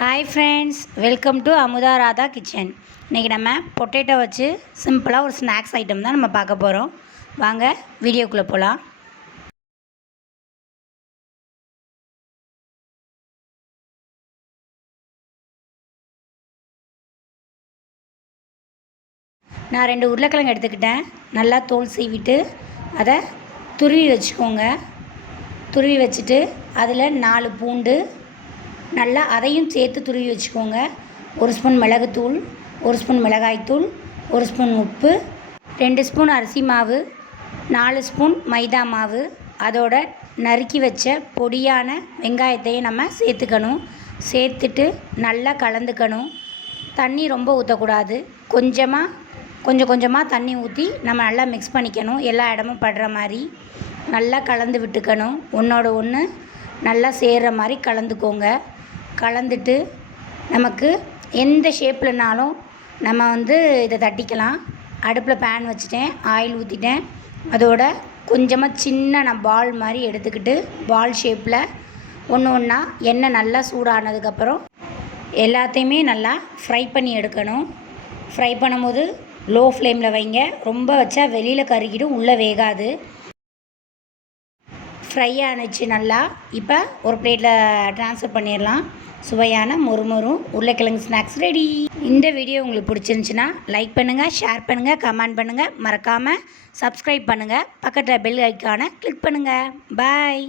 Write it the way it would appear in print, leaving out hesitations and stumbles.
Hi friends, welcome to Amudha Radha kitchen. இன்றைக்கி நம்ம potato வச்சு சிம்பிளாக ஒரு ஸ்நாக்ஸ் ஐட்டம் தான் நம்ம பார்க்க போகிறோம். வாங்க வீடியோக்குள்ளே போகலாம். நான் 2 உருளைக்கிழங்கு எடுத்துக்கிட்டேன். நல்லா தோல் சீவிட்டு அதை துருவி வச்சுக்கோங்க. துருவி வச்சுட்டு அதில் 4 பூண்டு நல்லா அதையும் சேர்த்து துருவி வச்சுக்கோங்க. 1 ஸ்பூன் மிளகுத்தூள், 1 ஸ்பூன் மிளகாய்த்தூள், 1 ஸ்பூன் உப்பு, 2 ஸ்பூன் அரிசி மாவு, 4 ஸ்பூன் மைதா மாவு, அதோட நறுக்கி வச்ச பொடியான வெங்காயத்தையும் நம்ம சேர்த்துக்கணும். சேர்த்துட்டு நல்லா கலந்துக்கணும். தண்ணி ரொம்ப ஊற்றக்கூடாது. கொஞ்சம் கொஞ்சமாக தண்ணி ஊற்றி நம்ம நல்லா மிக்ஸ் பண்ணிக்கணும். எல்லா இடமும் படுற மாதிரி நல்லா கலந்து விட்டுக்கணும். ஒன்றோட ஒன்று நல்லா சேர்கிற மாதிரி கலந்துக்கோங்க. கலந்துட்டு நமக்கு எந்த ஷேப்லனாலும் நம்ம இதை தட்டிக்கலாம். அடுப்பில் பேன் வச்சுட்டேன், ஆயில் ஊற்றிட்டேன். அதோட கொஞ்சமாக சின்ன நான் பால் மாதிரி எடுத்துக்கிட்டு பால் ஷேப்பில் ஒன்று ஒன்றா எண்ணெய் நல்லா சூடானதுக்கப்புறம் எல்லாத்தையுமே நல்லா ஃப்ரை பண்ணி எடுக்கணும். ஃப்ரை பண்ணும்போது லோ ஃப்ளேமில் வைங்க. ரொம்ப வச்சா வெளியில் கருகிடும், உள்ளே வேகாது. ஃப்ரை ஆனிச்சு நல்லா. இப்போ ஒரு பிளேட்டில் ட்ரான்ஸ்ஃபர் பண்ணிடலாம். சுவையான மொறுமொறும் உருளைக்கிழங்கு ஸ்நாக்ஸ் ரெடி. இந்த வீடியோ உங்களுக்கு பிடிச்சிருந்துச்சின்னா லைக் பண்ணுங்கள், ஷேர் பண்ணுங்கள், கமெண்ட் பண்ணுங்கள். மறக்காமல் சப்ஸ்கிரைப் பண்ணுங்கள். பக்கத்தில் பெல் ஐக்கானை கிளிக் பண்ணுங்கள். பாய்.